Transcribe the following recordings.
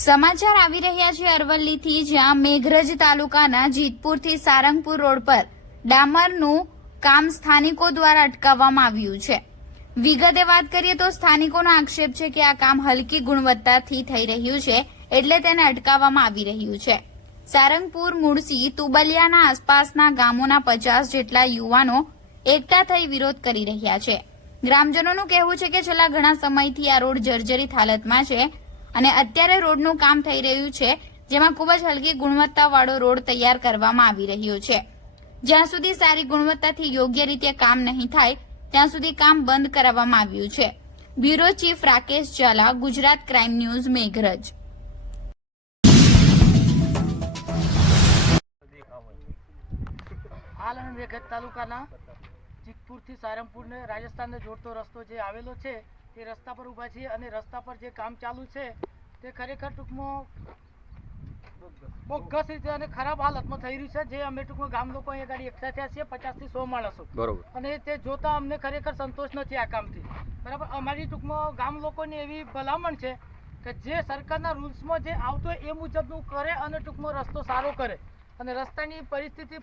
સમાચાર આવી રહ્યા છે અરવલ્લીથી, જ્યાં મેઘરજ તાલુકાના જીતપુરથી સારંગપુર રોડ પર ડામરનું કામ સ્થાનિકો દ્વારા અટકાવવામાં આવ્યું છે. વિગતે વાત કરીએ તો સ્થાનિકોનો આક્ષેપ છે કે આ કામ હલકી ગુણવત્તાથી થઈ રહ્યું છે એટલે તેને અટકાવવામાં આવી રહ્યું છે. સારંગપુર મુળસી તુબલિયાના આસપાસના ગામોના પચાસ જેટલા યુવાનો એકઠા થઈ વિરોધ કરી રહ્યા છે. ગ્રામજનોનું કહેવું છે કે છેલ્લા ઘણા સમયથી આ રોડ જર્જરિત હાલતમાં છે. અને અત્યારે રોડનું કામ થઈ રહ્યું છે, જેમાં ખૂબ જ હલકી ગુણવત્તાવાળો રોડ તૈયાર કરવામાં આવી રહ્યો છે. જ્યાં સુધી સારી ગુણવત્તાથી યોગ્ય રીતે કામ નહીં થાય, ત્યાં સુધી કામ બંધ કરાવવામાં આવ્યું છે. Bureau chief Rakesh Jhala, Gujarat crime news, Meghraj. હાલ અમે મેઘરજ તાલુકાના ચિકપુરથી સારંગપુરને રાજસ્થાનને જોડતો રસ્તો જે આવેલો છે તે રસ્તા પર ઊભા છીએ અને રસ્તા પર જે કામ ચાલુ છે તે ખરેખર ટૂંકમાં બોગસ રીતે અને ખરાબ હાલતમાં થઈ રહ્યું છે. જે અમે ટૂંકમાં ગામ લોકો અહીંયા ગાડી એકઠા થયા છીએ પચાસથી સો માણસો. બરોબર. અને તે જોતા અમને ખરેખર સંતોષ નથી આ કામથી. બરાબર? અમારી ટૂંકમાં ગામ લોકોની એવી ભલામણ છે કે જે સરકારના રૂલ્સમાં જે આવતો હોય એ મુજબનું કરે અને ટૂંકમાં રસ્તો સારો કરે. અને રસ્તાની પરિસ્થિતિ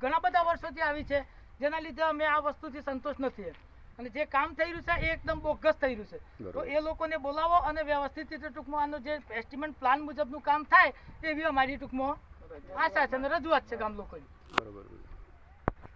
ઘણા બધા વર્ષોથી આવી છે જેના લીધે અમે આ વસ્તુથી સંતોષ નથી. અને જે કામ થઈ રહ્યું છે એ એકદમ બોગસ થઈ રહ્યું છે. તો એ લોકોને બોલાવો અને વ્યવસ્થિત રીતે ટૂંકમાં આનો જે એસ્ટિમેટ પ્લાન મુજબનું કામ થાય એવી અમારી ટૂંકમાં આશા છે અને રજૂઆત છે ગામ લોકોની. બરોબર.